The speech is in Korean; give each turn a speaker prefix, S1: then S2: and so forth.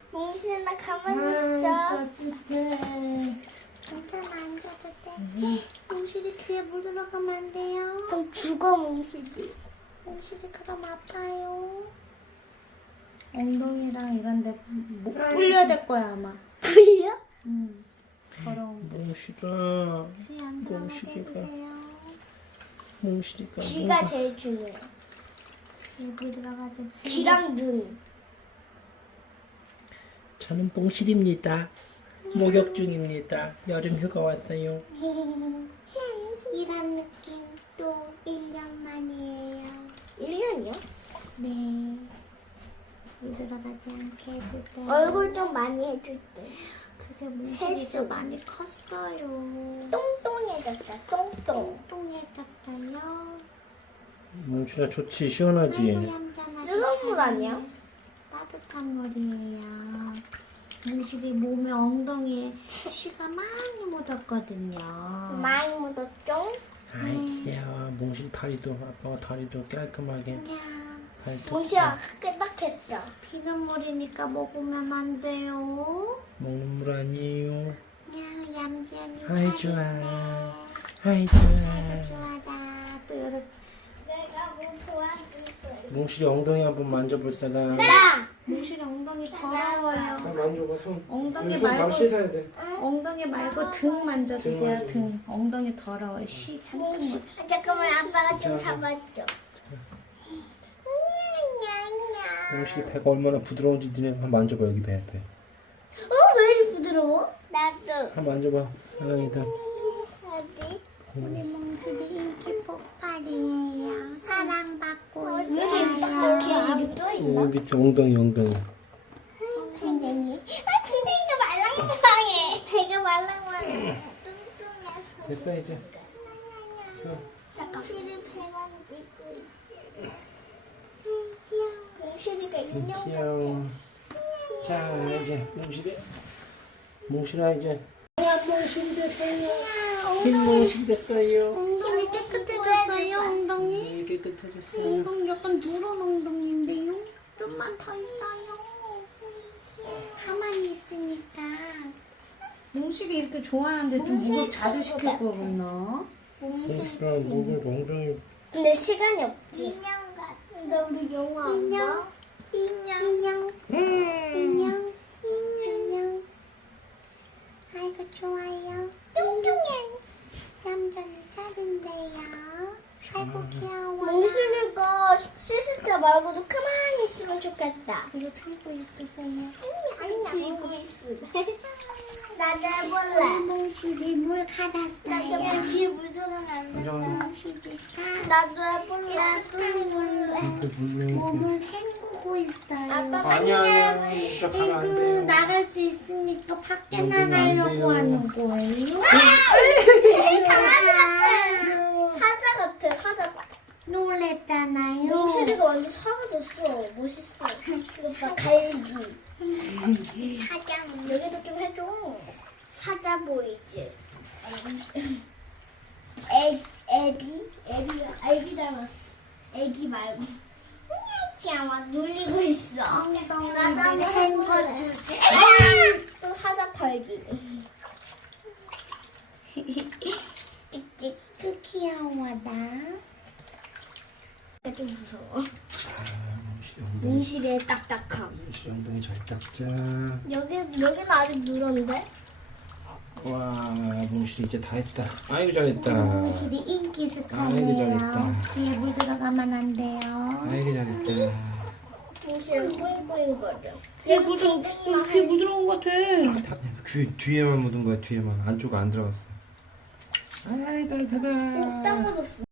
S1: 몽실아 나 가만히 있어.
S2: 따뜻해. 괜찮아, 안 줘도 돼. 몽실이 귀에 물 들어가면 안 돼요.
S1: 그럼 죽어 몽실이.
S2: 몽실이 그럼 아파요.
S3: 엉덩이랑 이런데 풀려야 될 거야 아마.
S1: 불려?
S3: 더러운.
S4: 몽실아.
S2: 귀에 안 들어가게
S4: 몽실이가.
S2: 해주세요.
S4: 몽실이가.
S1: 귀가 제일 중요해.
S2: 귀에 물 들어가지.
S1: 귀랑 눈.
S4: 저는 몽실입니다. 목욕 중입니다. 여름 휴가 왔어요.
S2: 이런 느낌 또 1년 만이에요.
S1: 1년이요?
S2: 네. 물 들어가지 않게 해줄 때.
S1: 얼굴 좀 많이 해줄 때.
S2: 그새 몽실이도
S1: 세수.
S2: 많이 컸어요.
S1: 똥똥해졌다. 똥똥.
S2: 똥똥해졌어요.
S4: 몽실아 좋지? 시원하지?
S2: 얌전하게
S1: 뜨거운 물 아니야?
S2: 따뜻한 물이에요. 몽실이 몸에 엉덩이에 쉬가 많이 묻었거든요.
S1: 많이 묻었죠?
S4: 아이 귀여워. 몽실 다리도 아빠가 다리도 깔끔하게
S2: 그냥
S4: 다리
S1: 몽실아 깨끗했죠?
S2: 피눈물이니까 먹으면 안 돼요.
S4: 먹는 물 아니에요.
S2: 그냥 얌전히
S4: 아이
S2: 잘
S4: 좋아.
S2: 있네.
S4: 아이 좋아.
S2: 좋아다. 또 여기서
S1: 내가 뭐 도와줄 거야?
S4: 몽실이 엉덩이 한번 만져볼 사람.
S1: 나!
S2: 몽실이 엉덩이 더러워요.
S4: 만져봐 손.
S2: 엉덩이
S4: 손 바로
S2: 말고
S4: 씻어야 돼.
S2: 엉덩이 말고 등 만져주세요.
S4: 등
S2: 등. 엉덩이 더러워요. 씨 잔뜩
S1: 몽실. 잠깐만 아빠가 좀 잡아줘.
S4: 몽실이 배가 얼마나 부드러운지 니네 한번 만져봐 여기 배.
S1: 왜 이리 부드러워? 나도.
S4: 한번 만져봐. 사랑이다.
S1: 어디?
S2: 우리 몽실이 인기 폭발이에요. 사랑받고
S1: 왜 이렇게 딱딱해? 여기 뼈 있나?
S4: 여기 밑에 엉덩이.
S1: 궁뎅이. 궁뎅이가 말랑말랑해. 배가 말랑말랑해. 뚱뚱해서.
S4: 됐어 이제. 됐어.
S1: 잠깐. 몽실이 배 만지고 있어. 귀여워. 몽실이가 인형
S4: 귀여워. 자 이제 몽실아 이제 몽실이 됐어요. 흰 몽실이 됐어요.
S2: 엉덩이 깨끗해졌어요. 엉덩이.
S4: 깨끗해졌어요.
S2: 엉덩이 약간 누런 엉덩이인데요. 좀만 더 있어요. 가만히 있으니까.
S3: 몽실이 이렇게 좋아하는데 좀 목욕 자주 시킬 거구나.
S4: 몽실아 목을 엉덩이.
S1: 근데 시간이 없지. 인형 같아. 근데 우리 영화 안
S2: 인형.
S1: 봐? 인형.
S2: 인형. 인형. 인형. 아이고 좋아요. 뚱뚱해. 얌전히 작은데요. 아이고 귀여워.
S1: 몽실이가 씻을 때 말고도 가만히 있으면 좋겠다.
S2: 이거 들고 있으세요.
S1: 들고 있어. 나도
S2: 우리
S1: 해볼래.
S2: 몽실이 물
S1: 나도
S2: 갈았어요.
S1: 귀에 물 들어가면 안 돼.
S2: 몽실이가
S1: 나도 해볼래.
S2: 몸을 헹구고 있어요.
S1: 아빠
S4: 아니야. 몽실아 가면 안
S2: 그
S4: 돼.
S2: 나갈 수 있으니까 밖에
S4: 여기는 안
S2: 나가려고
S4: 돼요.
S2: 하는 거예요.
S1: 강아지 같아. 사자 같아. 사자.
S2: 놀랬잖아요.
S1: 몽실이가 완전 사자 됐어. 멋있어. 이거 봐. 갈기. 사자. 여기도 좀 해줘. 사자 보이지? 애기 닮았어. 애기 말고. 그냥 막 놀리고 있어. 나도 한번 해볼래.
S2: 헹궈주세요.
S1: 또 사자 털기. 찍찍.
S2: 그 귀여워다.
S1: 좀 무서워.
S4: 몽실이 엉덩이.
S1: 몽실이의 딱딱함.
S4: 몽실이 엉덩이 잘 닦자.
S1: 여기는 아직 누런데?
S4: 와 몽실이 이제 다 했다. 아이고 잘했다.
S2: 몽실이 인기
S4: 아이고,
S2: 스타네요.
S4: 잘했다.
S2: 귀에 물 들어가면 안 돼요.
S4: 아이고 잘했다.
S1: 몽실이 뿌잉뿌잉 거려.
S3: 귀 부드러운 것 같아.
S4: 귀 뒤에만 묻은 거야 뒤에만 안쪽 안 들어갔어. 아이 달달아.
S1: 딱 묻었어.